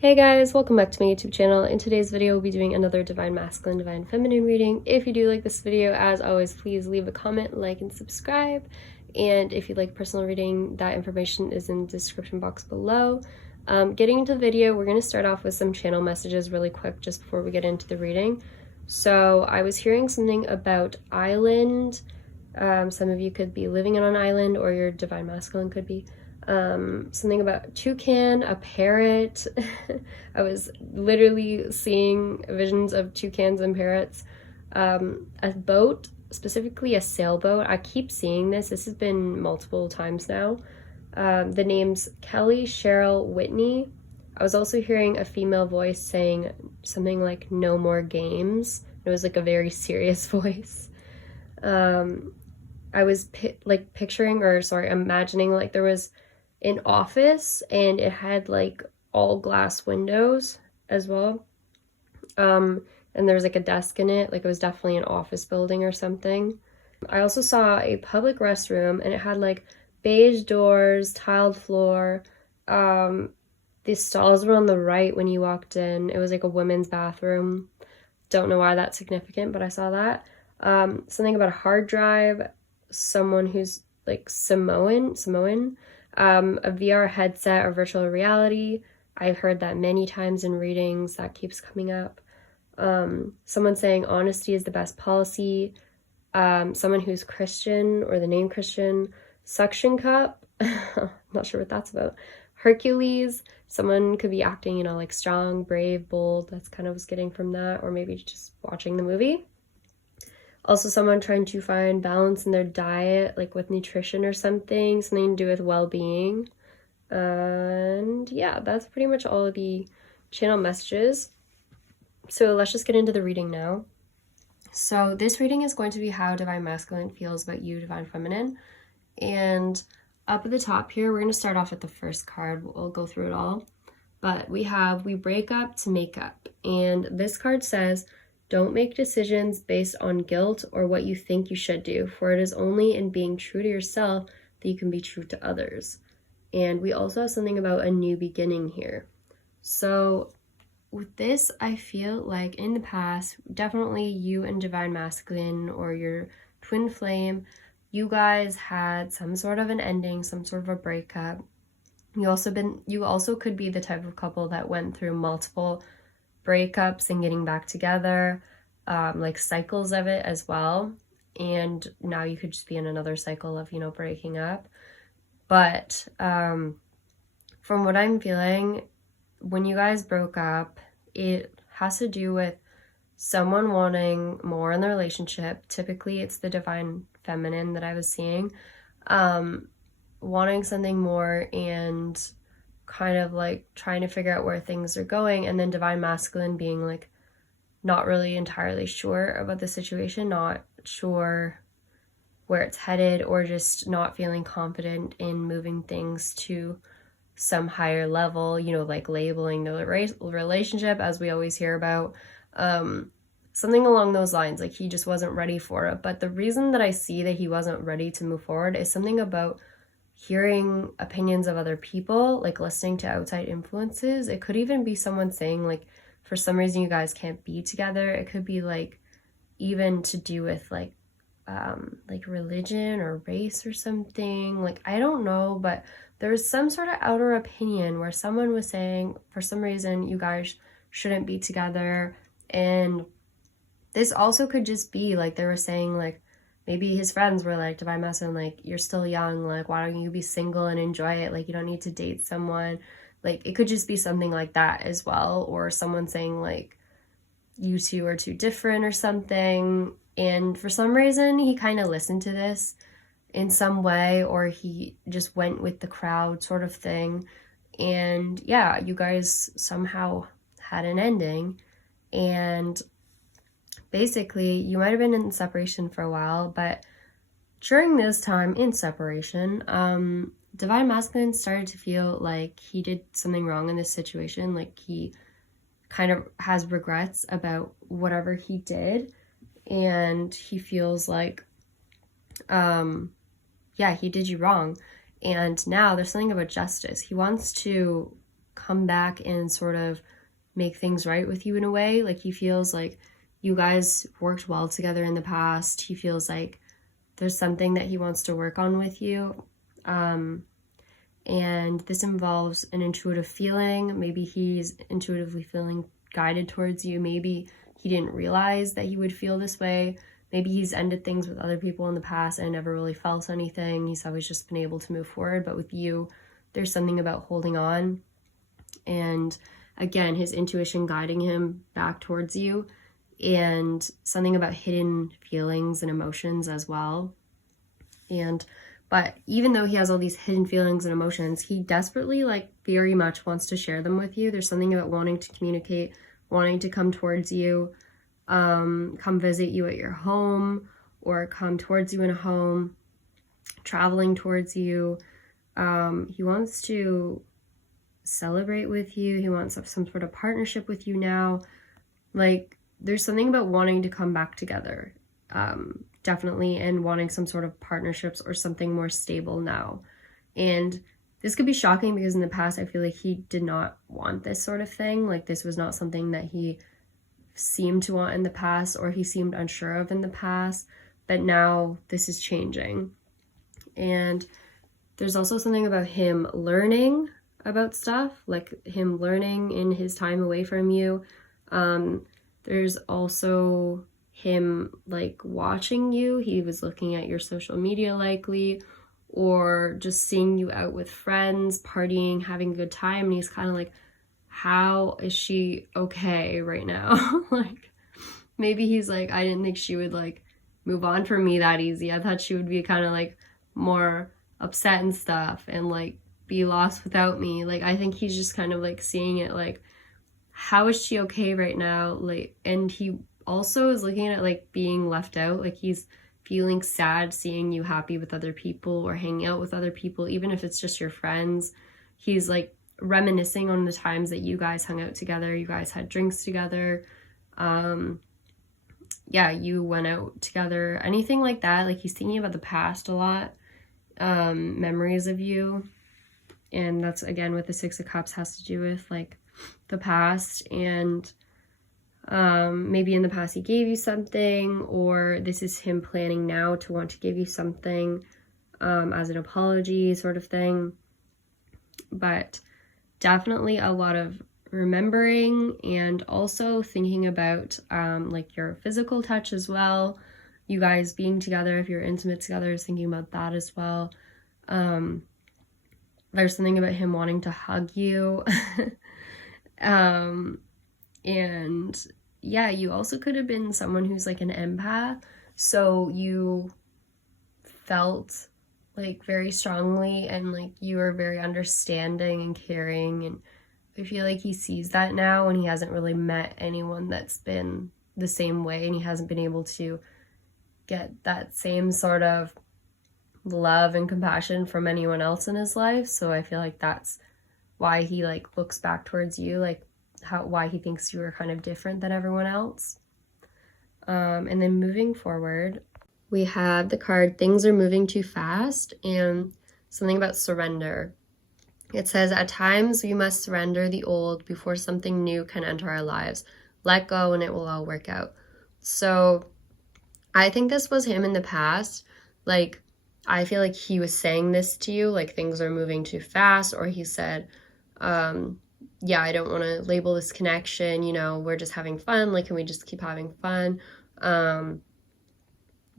Hey guys, welcome back to my YouTube channel. In today's video, we'll be doing another Divine Masculine, Divine Feminine reading. If you do like this video, as always, please leave a comment, like, and subscribe. And if you'd like personal reading, that information is in the description box below. Getting into the video, we're going to start off with some channel messages really quick just before we get into the reading. So I was hearing something about island. Some of you could be living on an island, or your Divine Masculine could be. Something about a toucan, a parrot. I was literally seeing visions of toucans and parrots. A boat, specifically a sailboat. I keep seeing this. This has been multiple times now. The name's Kelly Cheryl Whitney. I was also hearing a female voice saying something like "no more games." It was like a very serious voice. I was imagining like there was an office and it had like all glass windows as well, and there was like a desk in it, like it was definitely an office building or something. I also saw a public restroom and it had like beige doors, tiled floor. The stalls were on the right when you walked in. It was like a women's bathroom. Don't know why that's significant, but I saw that. Something about a hard drive, someone who's like Samoan, a VR headset or virtual reality. I've heard that many times in readings. That keeps coming up. Someone saying honesty is the best policy. Someone who's Christian or the name Christian. Suction cup. Not sure what that's about. Hercules. Someone could be acting, like strong, brave, bold. That's kind of what I was getting from that. Or maybe just watching the movie. Also, someone trying to find balance in their diet, like with nutrition or something to do with well-being. And yeah, that's pretty much all of the channel messages. So let's just get into the reading now. So this reading is going to be how Divine Masculine feels about you, Divine Feminine. And up at the top here, we're going to start off with the first card. We'll go through it all. But we break up to make up. And this card says, don't make decisions based on guilt or what you think you should do, for it is only in being true to yourself that you can be true to others. And we also have something about a new beginning here. So with this, I feel like in the past, definitely you and Divine Masculine or your twin flame, you guys had some sort of an ending, some sort of a breakup. You also could be the type of couple that went through multiple breakups and getting back together, like cycles of it as well. And now you could just be in another cycle of, breaking up. But from what I'm feeling, when you guys broke up, it has to do with someone wanting more in the relationship. Typically, it's the Divine Feminine that I was seeing, wanting something more and kind of like trying to figure out where things are going, and then Divine Masculine being like not really entirely sure about the situation, not sure where it's headed, or just not feeling confident in moving things to some higher level, like labeling the relationship, as we always hear about, something along those lines. Like he just wasn't ready for it. But the reason that I see that he wasn't ready to move forward is something about hearing opinions of other people, like listening to outside influences. It could even be someone saying like, for some reason you guys can't be together. It could be like even to do with like religion or race or something. Like, I don't know, but there was some sort of outer opinion where someone was saying for some reason you guys shouldn't be together. And this also could just be like they were saying like, maybe his friends were like, Divine Masculine, like, you're still young, like, why don't you be single and enjoy it? Like, you don't need to date someone. Like, it could just be something like that as well. Or someone saying, like, you two are too different or something. And for some reason, he kind of listened to this in some way, or he just went with the crowd sort of thing. And yeah, you guys somehow had an ending. And basically, you might have been in separation for a while, but during this time in separation, Divine Masculine started to feel like he did something wrong in this situation. Like he kind of has regrets about whatever he did, and he feels like, he did you wrong. And now there's something about justice. He wants to come back and sort of make things right with you in a way. Like he feels like you guys worked well together in the past. He feels like there's something that he wants to work on with you. And this involves an intuitive feeling. Maybe he's intuitively feeling guided towards you. Maybe he didn't realize that he would feel this way. Maybe he's ended things with other people in the past and never really felt anything. He's always just been able to move forward. But with you, there's something about holding on. And again, his intuition guiding him back towards you. And something about hidden feelings and emotions as well. But even though he has all these hidden feelings and emotions, he desperately, like, very much wants to share them with you. There's something about wanting to communicate, wanting to come towards you, come visit you at your home, or come towards you in a home, traveling towards you. He wants to celebrate with you. He wants some sort of partnership with you now. Like, there's something about wanting to come back together. Definitely, and wanting some sort of partnerships or something more stable now. And this could be shocking because in the past I feel like he did not want this sort of thing. Like, this was not something that he seemed to want in the past, or he seemed unsure of in the past, but now this is changing. And there's also something about him learning about stuff, like him learning in his time away from you. There's also him, like, watching you. He was looking at your social media likely, or just seeing you out with friends, partying, having a good time, and he's kind of like, how is she okay right now? Like, maybe he's like, I didn't think she would, like, move on from me that easy. I thought she would be kind of, like, more upset and stuff, and, like, be lost without me. Like, I think he's just kind of, like, seeing it like, how is she okay right now? Like, and he also is looking at, like, being left out. Like, he's feeling sad seeing you happy with other people or hanging out with other people, even if it's just your friends. He's, like, reminiscing on the times that you guys hung out together, you guys had drinks together, you went out together, anything like that. Like, he's thinking about the past a lot, memories of you. And that's, again, what the Six of Cups has to do with, like, the past. And maybe in the past he gave you something, or this is him planning now to want to give you something as an apology sort of thing. But definitely a lot of remembering, and also thinking about like your physical touch as well. You guys being together, if you're intimate together, is thinking about that as well. There's something about him wanting to hug you. And yeah, you also could have been someone who's like an empath, so you felt like very strongly, and like you were very understanding and caring, and I feel like he sees that now, and he hasn't really met anyone that's been the same way, and he hasn't been able to get that same sort of love and compassion from anyone else in his life. So I feel like that's why he like looks back towards you, like why he thinks you are kind of different than everyone else. And then moving forward, we have the card Things Are Moving Too Fast, and something about surrender. It says, at times we must surrender the old before something new can enter our lives. Let go and it will all work out. So I think this was him in the past. Like, I feel like he was saying this to you, like things are moving too fast, or he said, I don't want to label this connection, you know, we're just having fun, like, can we just keep having fun?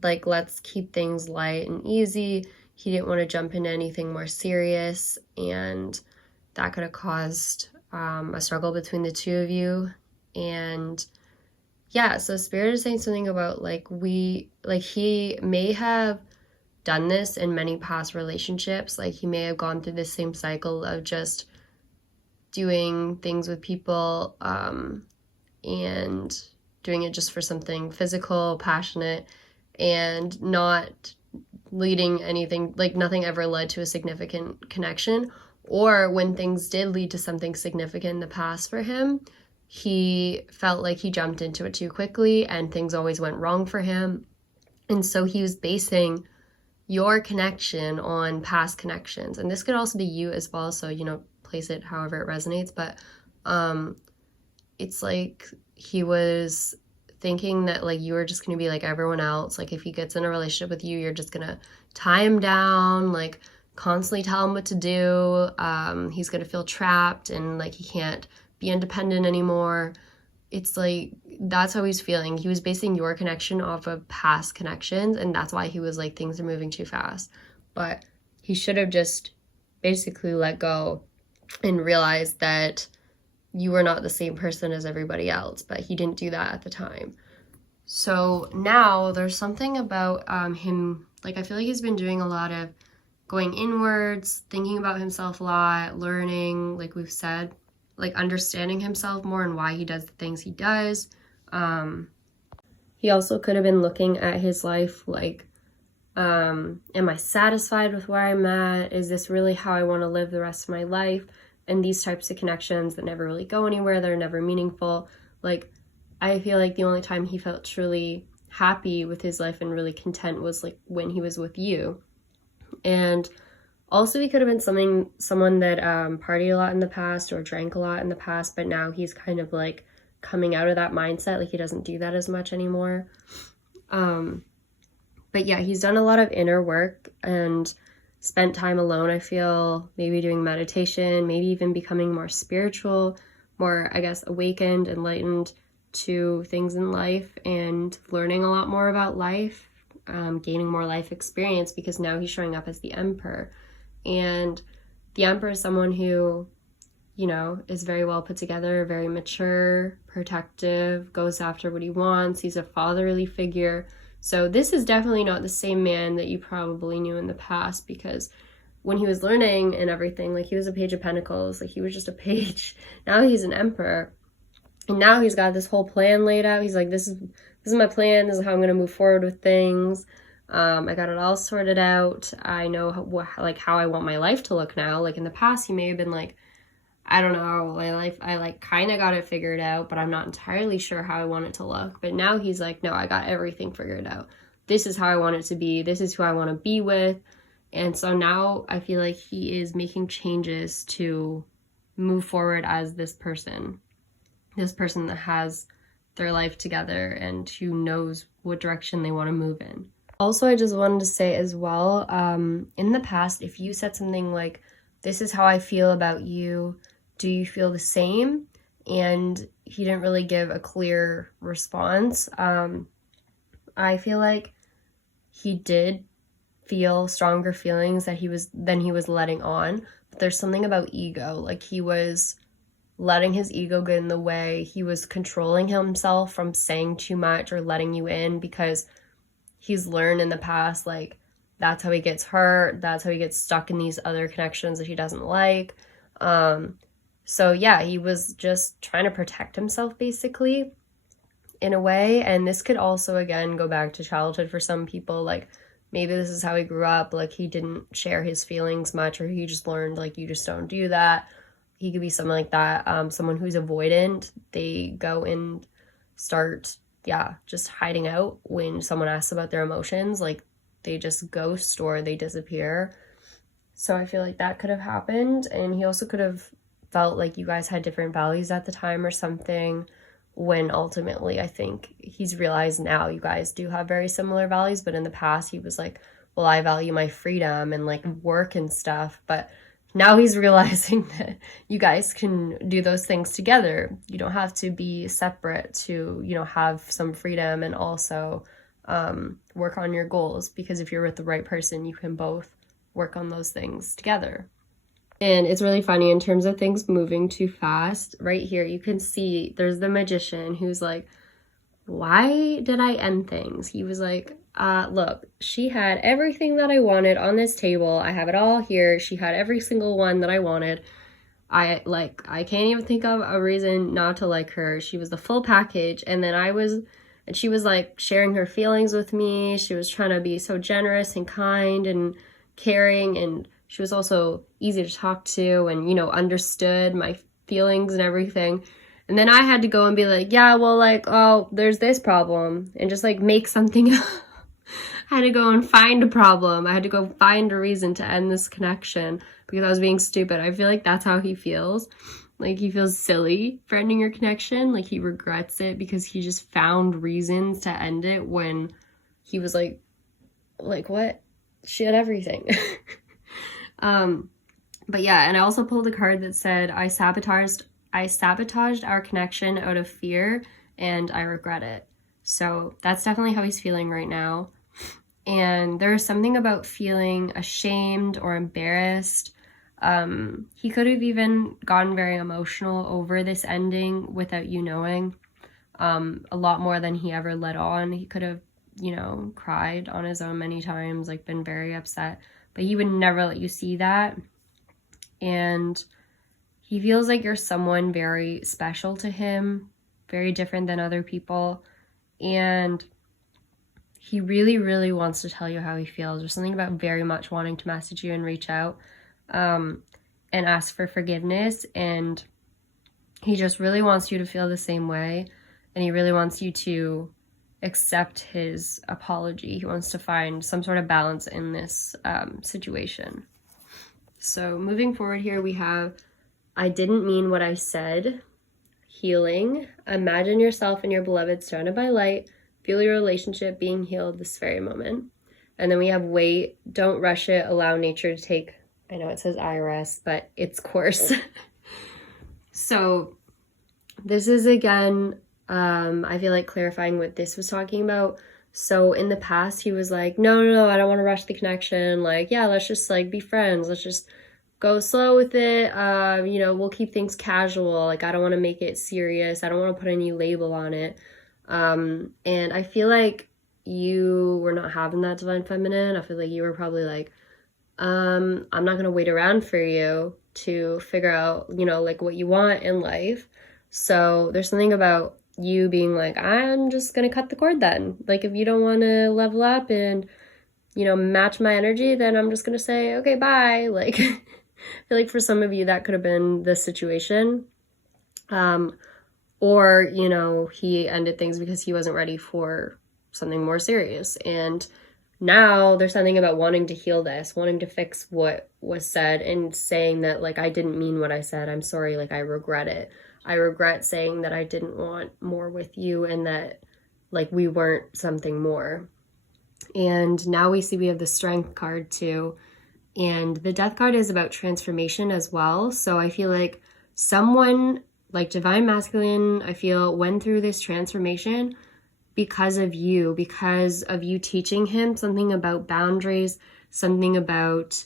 Like, let's keep things light and easy. He didn't want to jump into anything more serious, and that could have caused a struggle between the two of you. And yeah, so Spirit is saying something about he may have done this in many past relationships. Like, he may have gone through the same cycle of just doing things with people and doing it just for something physical, passionate, and not leading anything, like nothing ever led to a significant connection. Or when things did lead to something significant in the past for him, he felt like he jumped into it too quickly and things always went wrong for him. And so he was basing your connection on past connections. And this could also be you as well. So, you know, place it however it resonates, but it's like he was thinking that like you were just gonna be like everyone else. Like if he gets in a relationship with you, you're just gonna tie him down, like constantly tell him what to do. He's gonna feel trapped and like he can't be independent anymore. It's like that's how he's feeling. He was basing your connection off of past connections, and that's why he was like, things are moving too fast. But he should have just basically let go and realized that you were not the same person as everybody else, but he didn't do that at the time. So now there's something about him, like I feel like he's been doing a lot of going inwards, thinking about himself a lot, learning, like we've said, like understanding himself more and why he does the things he does. He also could have been looking at his life like, am I satisfied with where I'm at? Is this really how I want to live the rest of my life? And these types of connections that never really go anywhere, they're never meaningful. Like, I feel like the only time he felt truly happy with his life and really content was like when he was with you. And also he could have been someone that partied a lot in the past or drank a lot in the past, but now he's kind of like coming out of that mindset, like he doesn't do that as much anymore. But yeah, he's done a lot of inner work and spent time alone, I feel, maybe doing meditation, maybe even becoming more spiritual, more, I guess, awakened, enlightened to things in life, and learning a lot more about life, gaining more life experience, because now he's showing up as the Emperor. And the Emperor is someone who, you know, is very well put together, very mature, protective, goes after what he wants. He's a fatherly figure. So this is definitely not the same man that you probably knew in the past, because when he was learning and everything, like he was a Page of Pentacles, like he was just a page. Now he's an Emperor. And now he's got this whole plan laid out. He's like, this is my plan. This is how I'm going to move forward with things. I got it all sorted out. I know how I want my life to look now. Like in the past, he may have been like, I don't know, my life, I like kind of got it figured out, but I'm not entirely sure how I want it to look. But now he's like, no, I got everything figured out. This is how I want it to be. This is who I want to be with. And so now I feel like he is making changes to move forward as this person that has their life together and who knows what direction they want to move in. Also, I just wanted to say as well, in the past, if you said something like, this is how I feel about you, do you feel the same? And he didn't really give a clear response. I feel like he did feel stronger feelings than he was letting on. But there's something about ego. Like he was letting his ego get in the way. He was controlling himself from saying too much or letting you in, because he's learned in the past, like, that's how he gets hurt. That's how he gets stuck in these other connections that he doesn't like. So yeah, he was just trying to protect himself basically in a way. And this could also, again, go back to childhood for some people. Like maybe this is how he grew up. Like he didn't share his feelings much, or he just learned like, you just don't do that. He could be something like that. Someone who's avoidant, they go and start, just hiding out when someone asks about their emotions. Like they just ghost or they disappear. So I feel like that could have happened. And he also could have felt like you guys had different values at the time or something, when ultimately I think he's realized now you guys do have very similar values. But in the past he was like, well, I value my freedom and like work and stuff. But now he's realizing that you guys can do those things together. You don't have to be separate to, you know, have some freedom and also work on your goals, because if you're with the right person, you can both work on those things together. And it's really funny in terms of things moving too fast. Right here, you can see there's the magician who's like, why did I end things? He was like, look, she had everything that I wanted on this table. I have it all here. She had every single one that I wanted. I can't even think of a reason not to like her. She was the full package. And she was like sharing her feelings with me. She was trying to be so generous and kind and caring. And she was also easy to talk to and, you know, understood my feelings and everything. And then I had to go and be like, yeah, well, like, oh, there's this problem, and just like make something up. I had to go and find a problem. I had to go find a reason to end this connection because I was being stupid. I feel like that's how he feels. Like, he feels silly for ending your connection. Like, he regrets it because he just found reasons to end it when he was like what? She had everything. But yeah, and I also pulled a card that said, I sabotaged our connection out of fear and I regret it. So that's definitely how he's feeling right now. And there's something about feeling ashamed or embarrassed. He could have even gotten very emotional over this ending without you knowing. A lot more than he ever let on. He could have, cried on his own many times, like been very upset, but he would never let you see that. And he feels like you're someone very special to him, very different than other people. And he really, really wants to tell you how he feels. There's something about very much wanting to message you and reach out and ask for forgiveness. And he just really wants you to feel the same way. And he really wants you to accept his apology. He wants to find some sort of balance in this situation. So moving forward here, we have, I didn't mean what I said. Healing. Imagine yourself and your beloved surrounded by light. Feel your relationship being healed this very moment. And then we have wait. Don't rush it. Allow nature to take, I know it says IRS, but its course. So this is, again, I feel like clarifying what this was talking about. So in the past, he was like, no, I don't want to rush the connection. Like, yeah, let's just like be friends. Let's just go slow with it. We'll keep things casual. Like, I don't want to make it serious. I don't want to put any label on it. And I feel like you were not having that, Divine Feminine. I feel like you were probably like, I'm not going to wait around for you to figure out, like what you want in life. So there's something about you being like, I'm just going to cut the cord then. Like, if you don't want to level up and, match my energy, then I'm just going to say, okay, bye. Like, I feel like for some of you that could have been the situation. Or, he ended things because he wasn't ready for something more serious. And now there's something about wanting to heal this, wanting to fix what was said and saying that, like, I didn't mean what I said. I'm sorry. Like, I regret it. I regret saying that I didn't want more with you and that, like, we weren't something more. And now we see we have the Strength card too. And the Death card is about transformation as well. So I feel like someone like Divine Masculine, I feel, went through this transformation because of you teaching him something about boundaries, something about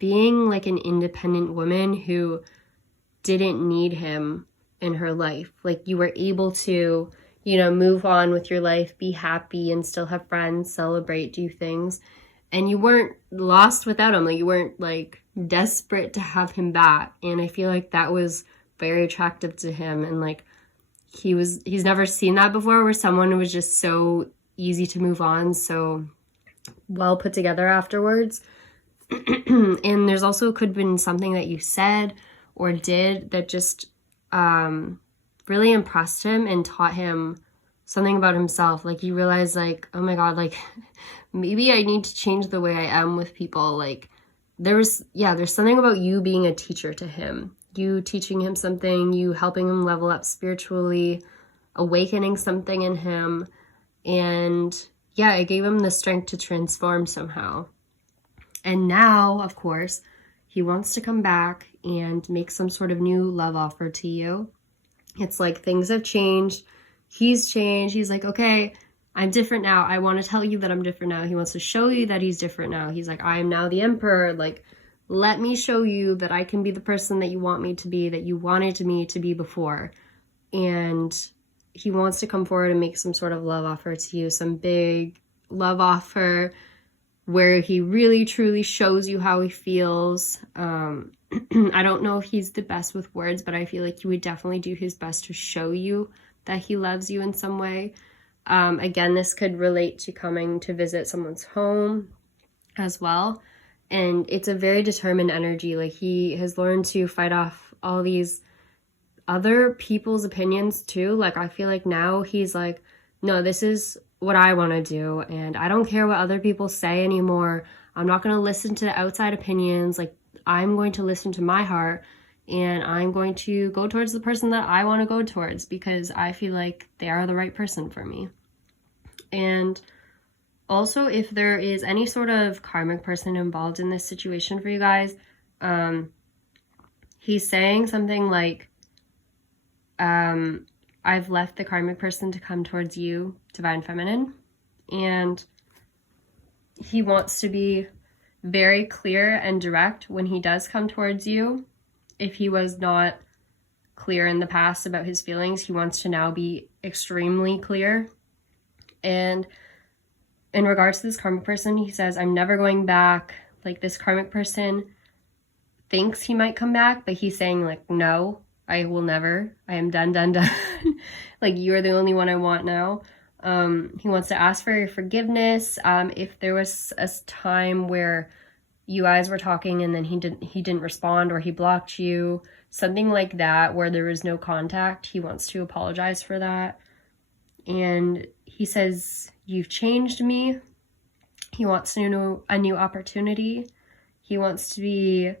being like an independent woman who didn't need him in her life. Like, you were able to, move on with your life, be happy and still have friends, celebrate, do things. And you weren't lost without him. Like, you weren't like desperate to have him back. And I feel like that was very attractive to him. And like, he's never seen that before, where someone was just so easy to move on, so well put together afterwards. And there's also could have been something that you said or did that just really impressed him and taught him something about himself. Like, you realize, like, oh my God, like, maybe I need to change the way I am with people. Like, there's something about you being a teacher to him. You teaching him something, you helping him level up spiritually, awakening something in him. And yeah, it gave him the strength to transform somehow. And now, of course, he wants to come back and make some sort of new love offer to you. It's like things have changed. He's changed. He's like, okay, I'm different now. I want to tell you that I'm different now. He wants to show you that he's different now. He's like, I am now the emperor. Like, let me show you that I can be the person that you want me to be, that you wanted me to be before. And he wants to come forward and make some sort of love offer to you, some big love offer where he really truly shows you how he feels. I don't know if he's the best with words, but I feel like he would definitely do his best to show you that he loves you in some way. Again, this could relate to coming to visit someone's home as well. And it's a very determined energy. Like, he has learned to fight off all these other people's opinions too. Like, I feel like now he's like, no, this is what I want to do, and I don't care what other people say anymore. I'm not going to listen to outside opinions. Like, I'm going to listen to my heart, and I'm going to go towards the person that I want to go towards because I feel like they are the right person for me. And also, if there is any sort of karmic person involved in this situation for you guys, he's saying something like, I've left the karmic person to come towards you, Divine Feminine, and he wants to be very clear and direct when he does come towards you. If he was not clear in the past about his feelings, he wants to now be extremely clear. And in regards to this karmic person, he says, I'm never going back. Like, this karmic person thinks he might come back, but he's saying, like, no, I will never. I am done, done, done. Like, you are the only one I want now. He wants to ask for your forgiveness. If there was a time where you guys were talking and then he didn't respond, or he blocked you, something like that, where there was no contact, he wants to apologize for that. And he says, you've changed me. He wants a new opportunity. He wants to be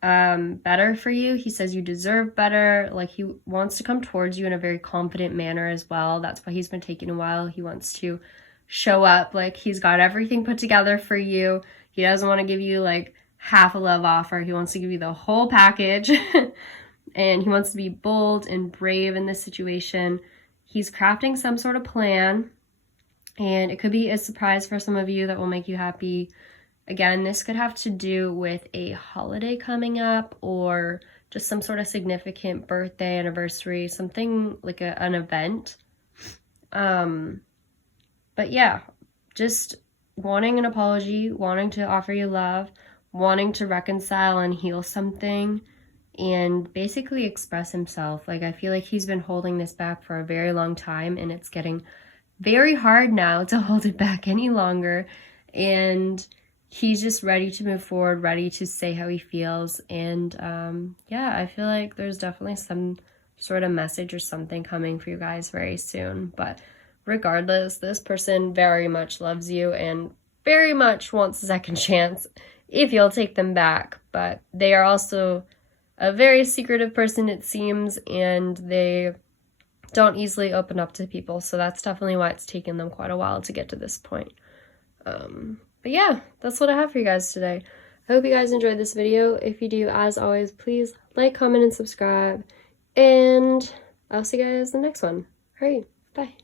better for you. He says you deserve better. Like, he wants to come towards you in a very confident manner as well. That's why he's been taking a while. He wants to show up like he's got everything put together for you. He doesn't want to give you like half a love offer. He wants to give you the whole package. And he wants to be bold and brave in this situation. He's crafting some sort of plan, and it could be a surprise for some of you that will make you happy. Again, this could have to do with a holiday coming up, or just some sort of significant birthday, anniversary, something like an event. But yeah, just wanting an apology, wanting to offer you love, wanting to reconcile and heal something, and basically express himself. Like, I feel like he's been holding this back for a very long time, and it's getting very hard now to hold it back any longer. And he's just ready to move forward, ready to say how he feels. And yeah, I feel like there's definitely some sort of message or something coming for you guys very soon. But regardless, this person very much loves you and very much wants a second chance if you'll take them back. But they are also a very secretive person, it seems, and they don't easily open up to people. So that's definitely why it's taken them quite a while to get to this point. But yeah, that's what I have for you guys today. I hope you guys enjoyed this video. If you do, as always, please like, comment, and subscribe. And I'll see you guys in the next one. All right, bye.